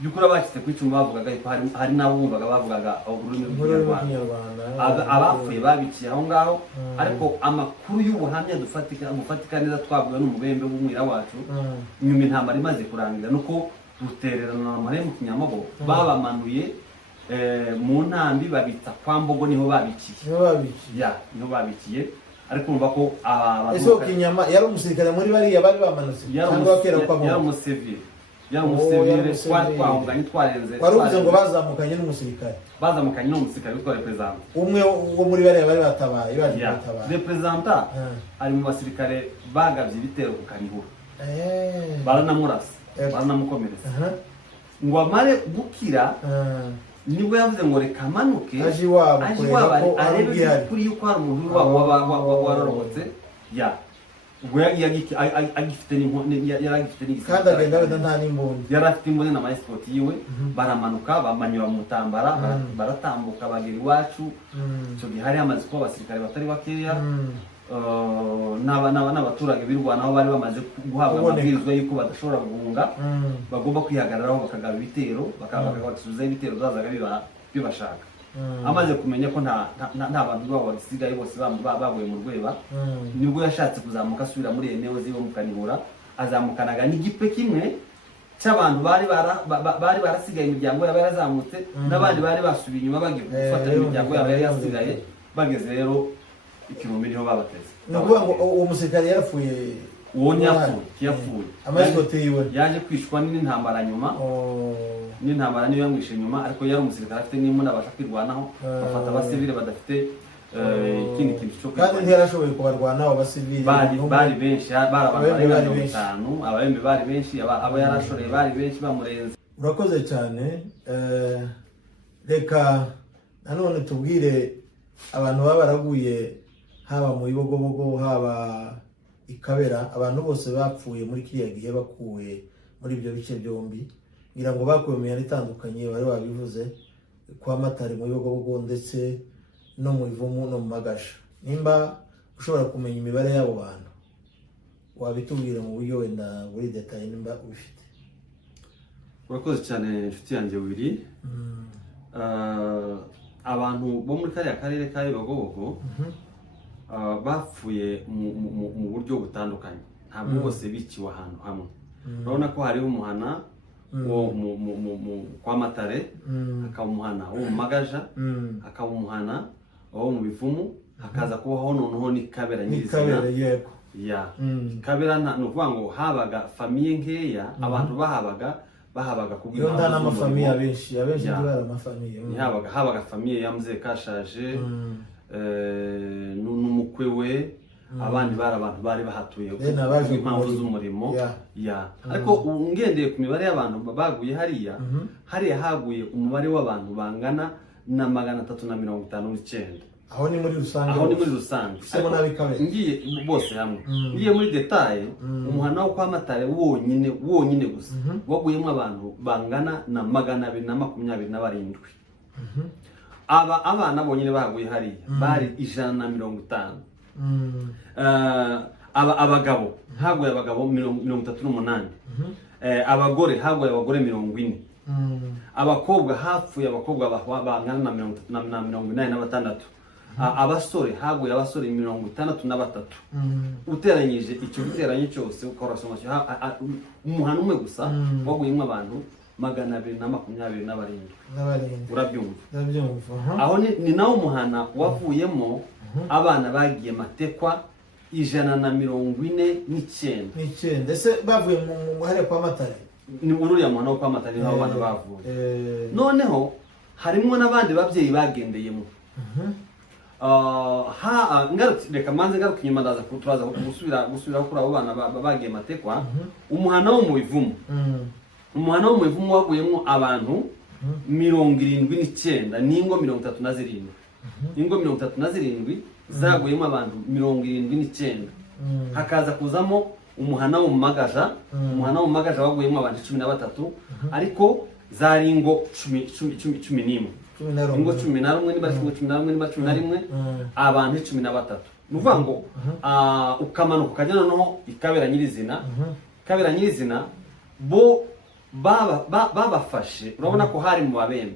by'ukuri abacitse ku icumu bavugaga yuko hari n'abo bumvaga bavugaga ururimi rw'ikinyarwanda, abapfuye babiciye aho ngaho. Ariko amakuru y'ubuhamya dufatika neza twabwiwe n'umubembe w'umwira wacu, nyuma intambara imaze kurangira, nuko Ruterera na marehemu Kinyama bo babamanuye mu ntambi babita kwa Mbogo, niho babikiye. Niho babikiye. Ariko umva ko ese Kinyama yari umusirikare muri bariya bari bamanutse cyangwa kera kwa Mbogo? Yari umusivile twahunganye twarenze. Waruvuze ngo bazamukanye n'umusirikare? Bazamukanye n'umusirikare witwa representant, umwe wo muri bariya bari batabaye, baje batabaye. Representant ari mu basirikare bagavye ibitero ku Kanihura, baranamurasa, baranamukomereza. Ngo amare gukira, nibwo yavuze ngo reka amanuke aje iwabo arebe kuri yuko hari umuntu warorotse. Ubwo agifite n'igisirikare kandi agenda wenda nta n'imbunda, yari afite imbunda na maescort yiwe. Baramanuka bamanyura mu Mutambara, baratambuka bagera iwacu. Icyo gihe hari hamaze kuba abasirikare batari bakeya, n'abaturage birwanaho bari bamaze guhabwa amabwirizwa yuko badashobora guhunga, bagomba kwihagararaho bakagaba ibitero, bakabasubizaho ibitero zazaga bibashaka. Amaze kumenya ko nta bantu babo basigaye bose baguye mu Rweba, nibwo yashatse kuzamuka asubira muri eneo ziwe mu Kanihura, azamukanaga n'igipe kimwe cy'abantu bari barasigaye, imiryango yabo yarazamutse, n'abandi bari basubiye inyuma bagiye gufata imiryango yabo yari yasigaye. Bageze rero Ikirumbi niho babateze. Ni ukuvuga ngo uwo musirikare yarapfuye? Uwo ntiyapfuye, amaescort yiwe yaje kwishwa n'intambara nyuma. N'intambara niyo yamwishe nyuma, ariko yari umusirikare afite n'imbunda abasha kwirwanaho, bafata abasivile badafite ikindi kintu cyo kwirwanaho. Kandi ntiyarashoboye kubarwanaho abasivile? Bari benshi, bari abantu barenga 50, ababembe bari benshi, abo yarashoreye bari benshi bamurenze. Urakoze cyane. Reka nanone tubwire abantu baba baraguye, haba mu Bibogobogo, haba i Kabera, abantu bose bapfuye muri kiriya gihe bakuwe muri ibyo bice byombi, ngira ngo bakuwe mu yari itandukanye, bari babivuze kwa Matare mu Bibogobogo ndetse no mu Bivumu no mu Magasha. Nimba ushobora kumenya imibare y'abo bantu, wabitubwira mu buryo wenda buri detail nimba ubifite? Urakoze cyane inshuti yanjye Willy. Abantu bo muri kariya karere ka Bibogobogo bapfuye mu buryo butandukanye, ntabwo bose biciwe ahantu hamwe. Urabona ko hariho umuhana wo kwa Matare, hakaba umuhana wo mu Magaja, hakaba umuhana wo mu Bivumu, hakaza kubaho noneho ni Kabera nyirizina. ya Kabera ni ukuvuga ngo habaga famiye nkeya abantu bahabaga ku iyo nta n'amafamiye abenshi ntibari amafamiye habaga famiye ya Mzee Kashaje n'umukwe we abandi bari abantu bari bahatuye impamvu z'umurimo ariko ngendeye ku mibare y'abantu baguye hariya haguye umubare w'abantu bangana na 359. Aho ni muri rusange ngiye bose hamwe ngiye muri detaye umuhana wo kwa Matare wonyine gusa waguyemo abantu bangana na 227. Abana bonyine baguye hariya bari 150. Abagabo haguye abagabo 38. Abagore haguye abagore 40. Abakobwa hapfuye abakobwa bangana na 86. Abasore haguye abasore 63. Uteranyije icyo giteranye cyose ukora somashyo umuhana umwe gusa waguyemo abantu 227. Urabyumva aho ni nawo umuhana wavuyemo abana bagiye matekwa 149. Ese bavuye mu hare kwa Matare ni ururiya muhana wo kwa Matare naho abana bavuye. Noneho harimo n'abandi babyeyi bagendeyemo. Reka manze ngaruka inyuma ndaza turaza gusubira kuri abo bana bagiye matekwa. Umuhana wo mu bivumu waguyemo abantu 79 n'ingo 37. Ingo 37 zaguyemo abantu 79. Hakaza kuzamo umuhana wo mu Magaja. Umuhana wo mu Magaja waguyemo abantu 13 ariko zari ingo 11. Ingo 11 niba 11 abantu 13. Nuvuga ngo ukamanuka ukajyana no Ikabera nyirizina bo babafashe. Urabona ko hari mu babembe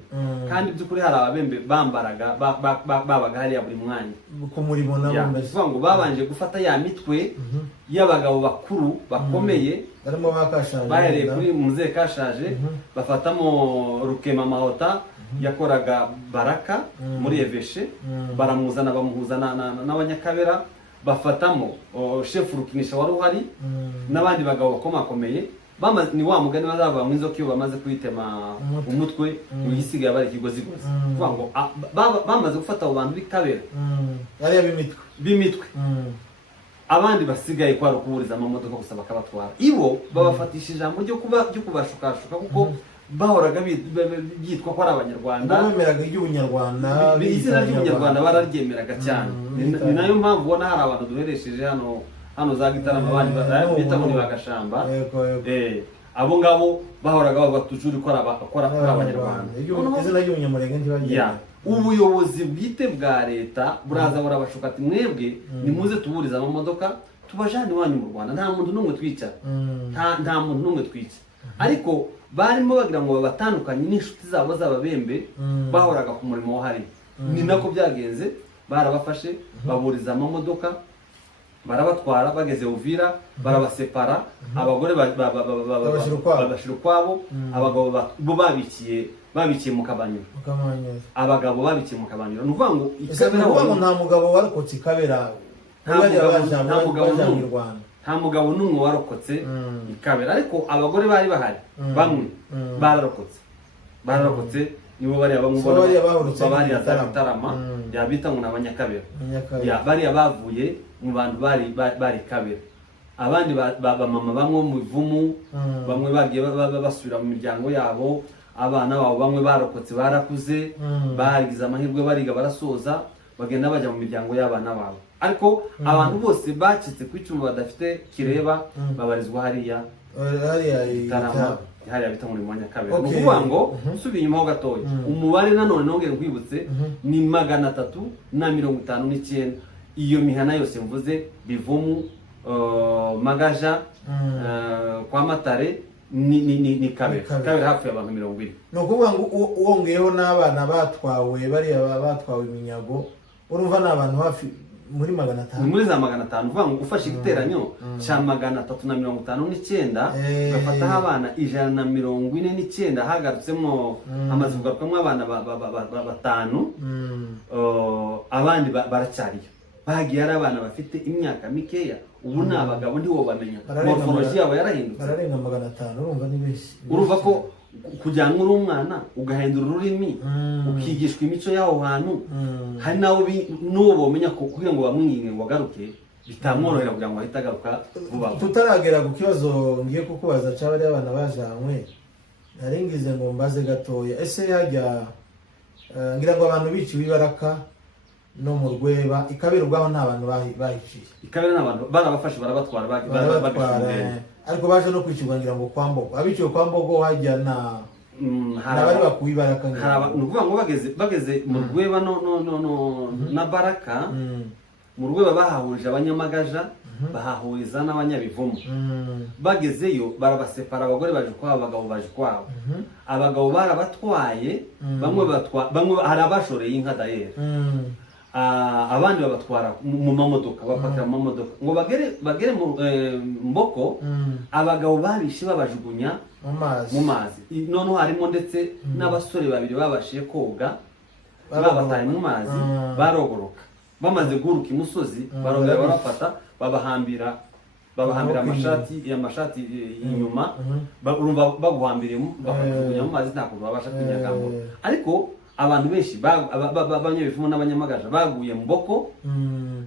kandi by'ukuri hari ababembe bambaraga babaga hariya buri mwanya ku murimo nabo mbese uvuga ngo babanje gufata ya mitwe y'abagabo bakuru bakomeye barimo bakashaje bahereye kuri Mzee Kashaje bafatamo Rukema Mahota yakoraga Baraka muri Eveshe baramuzana bamuhuzana n'abanyakabera bafatamo chef Rukinisha wari uhari n'abandi bagabo bakomakomeye ni wa mugani bazava mu inzoka iyo bamaze kwitema umutwe uyisigaye bari kigozi gusa kuvuga ngo bamaze gufata abo bantu b'Ikabera yari bimitwe abandi basigaye kwa rukuburiza amamodoka gusa bakabatwara ibo babafatisha ijambo ryo kubashukashuka kuko bahoraga byitwa ko ari abanyarwanda bameraga iby'ubunyarwanda izina ry'ubunyarwanda bararyemeraga cyane ni nayo mpamvu ubona hari abantu duheresheje hano za Gitarama abandi bita muri Bagashamba abo ngabo bahoraga bavuga tujuri ko akora abanyarwanda izina ry'ubunyamurenge ntibagiye ubuyobozi bwite bwa leta buraza burabashuka ati mwebwe nimuze tuburiza amamodoka tubajane iwanyu mu Rwanda nta muntu n'umwe twica nta muntu n'umwe twica ariko barimo bagira ngo babatandukanye n'inshuti zabo z'ababembe bahoraga ku murimo wahari ni nako byagenze barabafashe baburiza amamodoka barabatwara bageze Uvira barabasepara abagore babashira ukwabo abagabo bo babikiye mu Kabanyuro abagabo babikiye mu Kabanyuro nuvuga ngo Ikabera nta mugabo warokotse Ikabera nta mugabo n'umwe warokotse Ikabera ariko abagore bari bahari bamwe bararokotse nibo bari abamubona bari Gitarama yabita ngo n'abanyakabera bari bavuye mu bantu bari Kabera abandi mama bamwe mu bivumu bamwe bagiye basubira mu miryango yabo abana babo bamwe barokotse barakuze bagize amahirwe bariga barasoza bagenda bajya mu miryango y'abana babo ariko abantu bose bacitse ku icumu badafite kireba babarizwa hariya Gitarama hariya bita muri Nyakabera ni ukuvuga ngo subiye inyuma ho gatoya umubare nanone nongere nkwibutse ni 359. Iyo mihana yose mvuze Bivumu Magaja kwa Matare ni Kabera hafi y'abantu 20. No kuvuga ngo wongeyeho n'abana batwawe batwawe iminyago urumva n'abantu hafi muri 500 muri za 500 uvuga ngo ufashe igiteranyo cya 359 bafataho abana 149 hagarutsemo amaze kugarukamo abana batanu abandi baracyariyo bagiye ari abana bafite imyaka mikeya, ubu ni abagabo ndibo bamenya morphology yabo yarahindutse, bararenga 500, urumva ni benshi. urumva ko kujyana uri umwana ugahindura ururimi ukigishwa imico y'aho hantu, hari nawe n'uwo bomenya ko kugira ngo bamwinge ngo agaruke bitamworohera kugira ngo ahite agaruka vuba. Tutaragera ku kibazo ngiye kukubaza cyaba ari abana bajanywe, naringize ngo mbaze gatoya, ese hajya ngira ngo abantu biciwe Ibaraka no mu Rweba, Ikabera ubwaho nta bantu bahiciye? Ikabera n'abantu barabafashe barabatwara bagishinga, ariko baje no kwicirwa ngira ngo kwambogo, abiciwe kwambogo hajya na bari bakuye Ibaraka. Ni ukuvuga ngo bageze mu Rweba na Baraka, mu Rweba bahahurije abanyamagaja, bahahuriza n'abanyabivumo. Bagezeyo barabasepara, abagore baje kwabo, abagabo baje kwabo. Abagabo barabatwaye, bamwe hari abashoreye inka dayeri, abandi babatwara mu mamodoka, bapakira mu mamodoka ngo bagere mu Mboko. Abagabo babishe babajugunya mu mazi, noneho harimo ndetse n'abasore babiri babashiye koga, babataye mu mazi, barogoroka. Bamaze guruka imusozi barongera barafata, babahambira amashati inyuma, urumva baguhambiriye bakajugunya mu mazi, nta kuntu babasha kwinyagamo. Ariko abantu benshi b'abanyabivumo n'abanyamagaja baguye mu Mboko,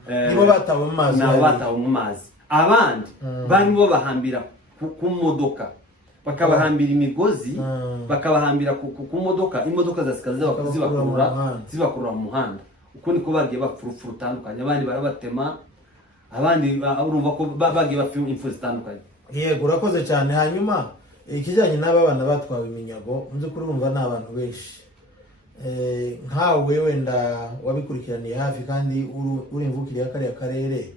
nibo batawe mu mazi. Abandi barimo babahambira ku modoka, bakabahambira imigozi, bakabahambira ku modoka, imodoka zibakurura mu muhanda. Uko niko bagiye bapfa urupfu rutandukanye, abandi barabatema, abandi urumva ko bagiye bapfa impfu zitandukanye. Yego, urakoze cyane. Hanyuma ikijyanye n'aba bana batwawe iminyago, nzi kuri urumva ni abantu benshi, nkawe wenda wabikurikiraniye hafi kandi uri imvukire ya kariya karere,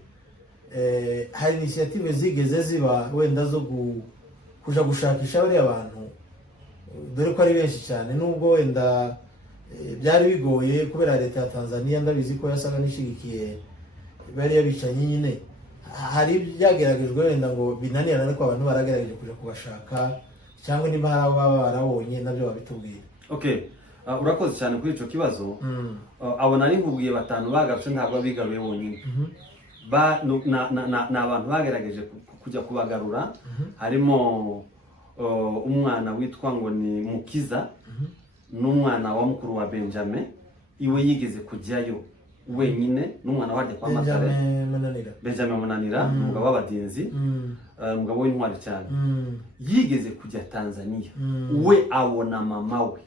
hari initiative zigeze ziba wenda zo kuja gushakisha bariya bantu, dore ko ari benshi cyane, nubwo wenda byari bigoye kubera leta ya Tanzania ndabizi ko yasaga nishigikiye bari yabicanye nyine, hari byageragejwe wenda ngo binanirana, ariko abantu baragerageje kuja kubashaka, cyangwa niba hari abo baba barabonye nabyo babitubwira. Okay, urakoze cyane kuri ico kibazo. Abo nari nkubwiye batanu bagarutse, ntabwo bigaruye bonyine, ni abantu bagerageje kujya kubagarura. Harimo umwana witwa ngo ni Mukiza, n'umwana wa mukuru wa Benjamin, iwe yigeze kujyayo wenyine, n'umwana warya kwa Matare, Benjamin Munanira, umugabo w'abadinzi, umugabo w'intwari cyane. Yigeze kujya Tanzania, we abona mama we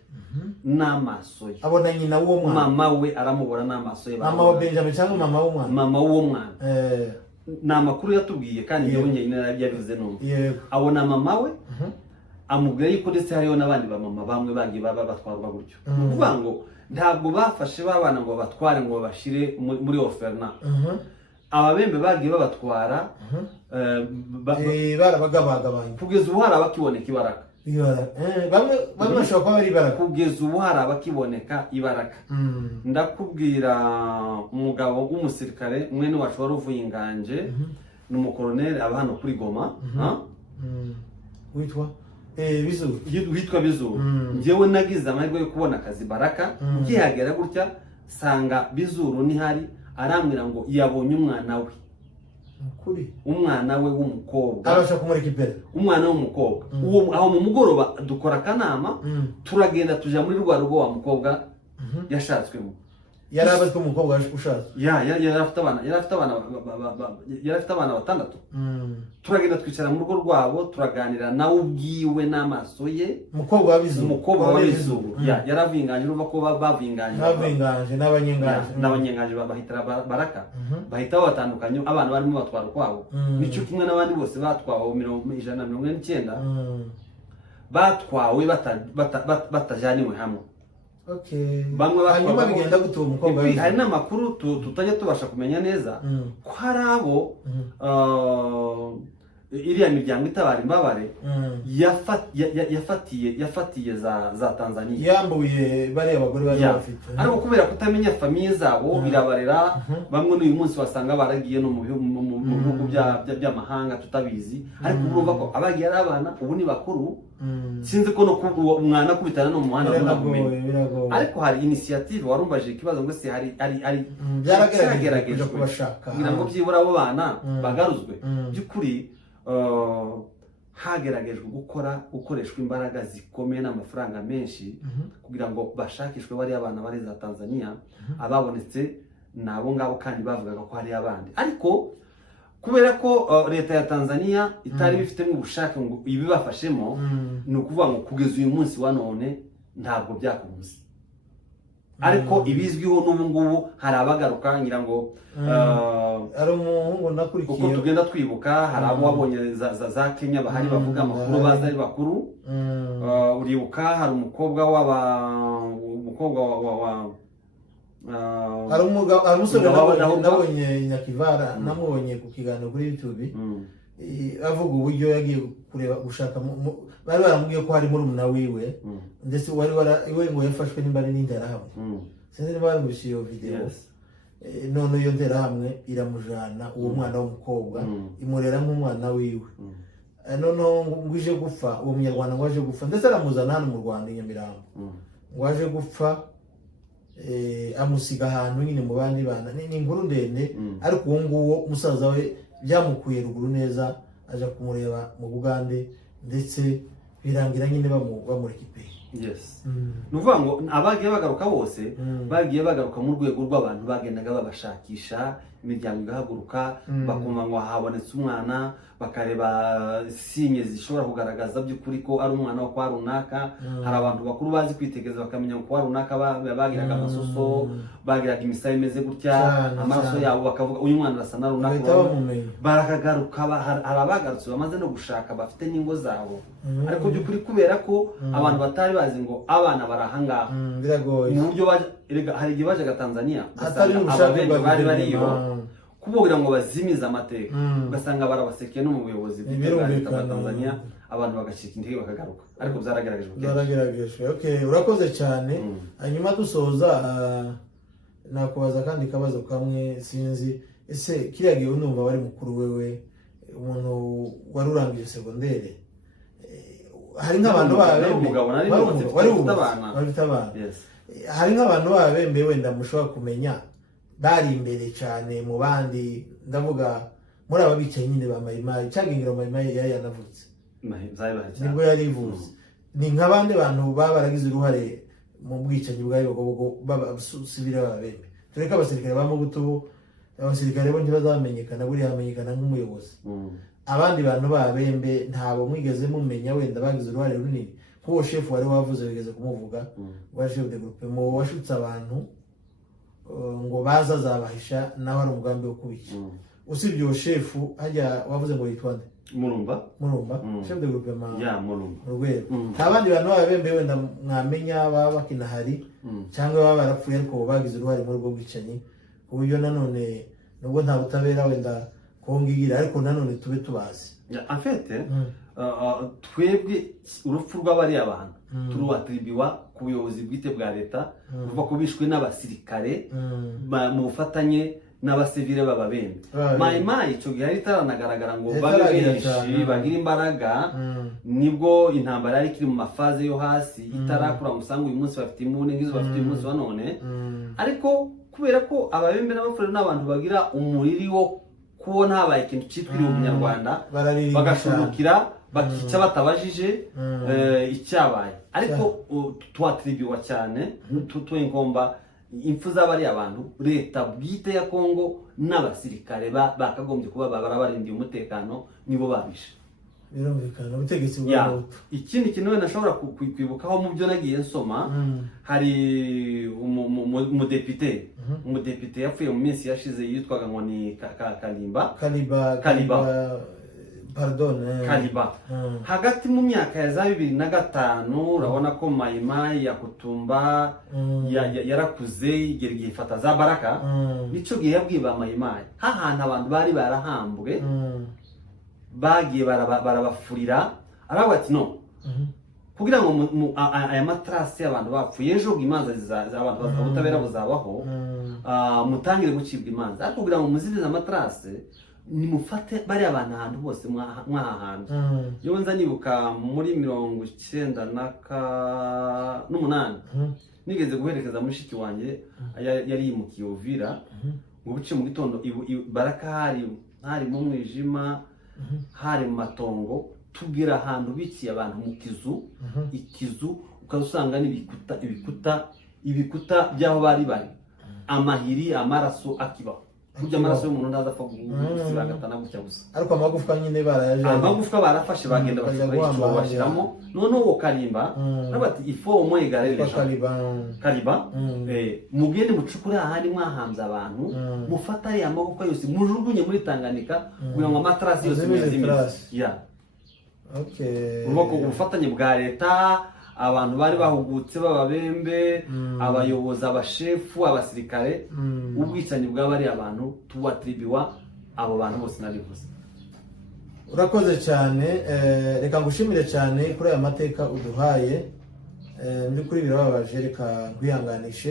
n'amaso ye, abona nyina w'uwo mwana, mama we aramubona n'amaso ye. Mama wa Benjamin cyangwa mama w'umwana? Mama w'uwo mwana. Ni amakuru yatubwiye kandi yewe nyine yabivuze numva. Abona mama we, amubwira yuko ndetse hariho n'abandi bamama bamwe bagiye batwarwa gutyo. Kuvuga ngo ntabwo bafashe babana ngo batware ngo bashire muri oferna. Ababembe bagiye babatwara, barabagabagabanye kugeza ubu hari abakiboneka Ibaraka. Bamwe bashobora kuba bari Ibaraka, kugeza ubu hari abakiboneka Ibaraka. Ndakubwira umugabo w'umusirikare mwene wacu wari uvuye inganje, n'umukoloneli aba hano kuri Goma, witwa Bizuru. Njyewe nagize amahirwe yo kubona akazi Baraka, ngihagera gutya sanga Bizuru nihari, arambwira ngo yabonye umwana we, umwana we w'umukobwa, abasha kumureka imbere, umwana w'umukobwa. Aho mu mugoroba dukora akanama, turagenda tuja muri rwa rugo wa mukobwa yashatswemo. Yari abazwe umukobwa ushatse? Yari afite abana batandatu. Turagenda twicara mu rugo rwabo, turaganira nawe ubwiwe n'amaso ye. Umukobwa wa Bizuru yaravinganje, urumva ko bavinganje n'abanyenganje bahitira Baraka, bahita babatandukanye. Abana barimo batwara kwabo, nico kimwe n'abandi bose batwawe 149 batwawe batajaniwe hamwe. Hanyuma bigenda gutuma umukobwa wize. Hari n'amakuru tutajya tubasha kumenya neza ko hari abo iriya miryango itabara imbabare yafatiye za Tanzania, yambuye bariya abagore bari bafite, ariko kubera kutamenya famiye zabo birabarera. Bamwe n'uyu munsi wasanga baragiye no mu bihugu by'amahanga tutabizi, ariko urumva ko abagiye ari abana ubu ni bakuru. Sinzi ko no umwana kubitana no mu muhanda biragoye. Ariko hari initiative warumbaje ikibazo ngo se hari byarageragejwe kubashaka kugira ngo byibura abo bana bagaruzwe. By'ukuri hageragejwe gukoreshwa imbaraga zikomeye n'amafaranga menshi kugira ngo bashakishwe bari abana bari za Tanzania. Ababonetse nabo ngabo kandi bavugaga ko hari abandi, ariko kubera ko leta ya Tanzania itari bifitemo ubushake ngo ibibafashemo, ni ukuvuga ngo kugeza uyu munsi wa none ntabwo byakunze. Ariko ibizwiho n'ubu ngubu hari abagaruka, ngira ngo ari umuhungu nakurikiye uko tugenda twibuka, hari abo wabonye za Kenya bahari bavuga amakuru baza ari bakuru. Uribuka hari umukobwa hari umusore nabonye Nyakivara, namubonye ku kiganiro kuri YouTube avuga uburyo yagiye kureba gushaka, bari baramubwiye ko hari murumuna wiwe ndetse iwe ngo yafashwe n'imbari n'interahamwe. Sinzi niba barumvise iyo video. None iyo nterahamwe iramujana uwo mwana w'umukobwa imurera nk'umwana wiwe. Noneho ngo ije gupfa, uwo munyarwanda ngo aje gupfa, ndetse aramuzana hano mu Rwanda i Nyamirambo ngo aje gupfa, amusiga ahantu nyine mu bandi bana. Ni inkuru ndende, ariko uwo nguwo umusaza we byamukuye ruguru neza, aja kumureba mu Bugande, ndetse birangira nyine bamurikipeye. Yes. Nuvuga ngo abagiye bagaruka bose bagiye bagaruka mu rwego rw'abantu bagendaga babashakisha, imiryango igahaguruka bakumva ngo habonetse umwana, bakareba sinye zishobora kugaragaza by'ukuri ko ari umwana wo kwa runaka. Hari abantu bakuru bazi kwitegereza bakamenya ko kwa runaka bagiraga amasoso, bagiraga imisaya imeze gutya, amaraso yabo bakavuga uyu mwana arasa na runaka. Barakagaruka, hari abagarutse bamaze no gushaka bafite n'ingo zabo, ariko by'ukuri kubera ko abantu batari bazi ngo abana barahangaha biragoye. Mu buryo hari igihe bajaga Tanzania ugasanga bari bariyo kubogira ngo bazimize amateka, ugasanga barabasekeye no mu buyobozi bwa Tanzania, abantu bagacika intege bakagaruka, ariko byarageragejwe. Okay, urakoze cyane. Hanyuma dusoza, nakubaza kandi kabazo kamwe, sinzi ese kiriya gihe unumva bari mukuru wewe, umuntu wari urangije segondere, hari nk'abantu hari nk'abantu babembe wenda mushobora kumenya bari imbere cyane mu bandi, ndavuga muri aba bicaye nyine ba Mayimayi, cyagingira Mayimayi yari yanavutse nibwo yari ivuze. Ni nk'abandi bantu baba baragize uruhare mu bwicanyi bwa Yogobogo b'abasivile b'ababembe. Tureka abasirikare ba Mobutu, abasirikare bo ntibazamenyekana, buriya hamenyekana nk'umuyobozi. Abandi bantu b'ababembe ntabo mwigeze mumenya wenda bagize uruhare runini, nk'uwo chef wari wavuze bigeze kumuvuga wa chef de groupe mu washutse abantu ngo baza zabahisha naho ari umugambi wo kubica. Usibye uwo chef hajya wavuze ngo yitwa nde? Murumba chef de groupe Murumba urwego. Abandi bantu b'ababembe wenda mwamenya baba bakinahari cyangwa baba barapfuye ariko bagize uruhare muri ubwo bwicanyi, ku buryo nanone nubwo nta butabera wenda kongigira, ariko nanone tube tubazi. En fait twebwe urupfu rw'abari abantu turuatribiwa ku buyobozi bwite bwa leta, kuva kubishwe n'abasirikare mu bufatanye n'abasivile b'ababembe. Mayimayi icyo gihe itaranagaragara ngo babe benshi bagira imbaraga, nibwo intambara yari ikiri mu mafaze yo hasi, itarakura musanga uyu munsi bafite imbune nk'izo bafite uyu munsi wa none. Ariko kubera ko ababembe n'abafurero n'abantu bagira umuriri wo kubona habaye ikintu cyitwiriwe umunyarwanda, bagashurukira bakica batabajije icyabaye. Ariko twatribiwa cyane ingomba impfu z'abari abantu, leta bwite ya Kongo n'abasirikare bakagombye kuba barabarindiye umutekano, nibo babishe. Birumvikana ubutegetsi bwa Mobutu. Ikindi kintu wenda nashobora kwibukaho mu byo nagiye nsoma, hari umudepite yapfuye mu minsi yashize yitwaga ngo ni Kaliba. Hagati mu myaka ya za 2005 urabona ko Mayimayi yakutumba yarakuze igera igihe ifata za Baraka. Nico gihe yabwiye ba Mayimayi hahantu abantu bari barahambwe bagiye barabafurira aravuga ati no kugira ngo aya matrasi y'abantu bapfuye ejo imanza abantu ubutabera buzabaho mutangire gucibwa imanza ariko kugira ngo muzirize amatrasi nimufate bari abantu ahantu bose mwahahandi yewe nza nibuka muri 98 nigeze guherekeza mushiki wanjye yari yimukiye Uvira ngo buce mu gitondo baraka hari mu mwijima hari mu matongo tubwira ahantu bikiye abantu mu ikizu ukazusanga ibikuta by'aho bari amahiri amaraso akibaho kurya amaraso y'umuntu ndaza apfa gusibagatana gutya gusa ariko amagufwa nyine barayaje amagufwa barafashe bagenda bashyiramo none uwo karimba nabati ifo umwe garele kariba mugende mucukura ahandi mwahanze abantu mufata ari amagufwa yose mujugunye muri Tanganyika kugira ngo amatrasi yose yazimije urubako ubufatanye bwa leta abantu bari bahugutse bababembe abayobozi abashefu abasirikare ubwicanyi bw'abari abantu tuwatribiwa abo bantu bose nabivuze. Urakoze cyane reka ngushimire cyane kuri aya mateka uduhaye muri kuri birababaje reka nkwihanganishe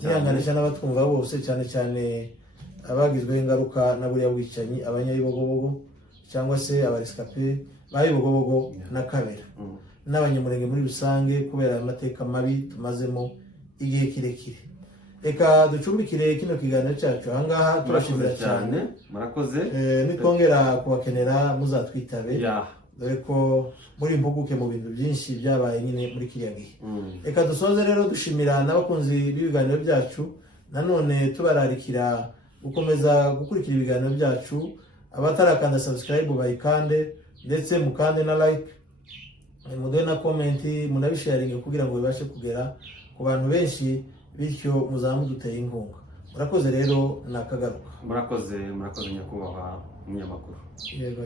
nyihanganisha n'abatwumva bose cyane cyane abagizweho ingaruka na buriya bwicanyi abanyayibogobogo cyangwa se abarescape bayibogobogo na Kabera n'abanyamurenge muri rusange kubera amateka mabi tumazemo igihe kirekire. Reka ducumbikire kino kiganiro cyacu ahangaha turashimira cyane murakoze nitwongera kubakenera muzatwitabe dore ko muri impuguke mu bintu byinshi byabaye nyine muri kiriya gihe. Reka dusoze rero dushimira n'abakunzi b'ibiganiro byacu nanone tubararikira gukomeza gukurikira ibiganiro byacu abatarakanda subscribe bayikande ndetse mukande na like muduhe na comment munabisharinge kugira ngo bibashe kugera ku bantu benshi bityo muzamuduteye inkunga. Murakoze rero nakagaruka. Murakoze nyakubahwa umunyamakuru. Yego.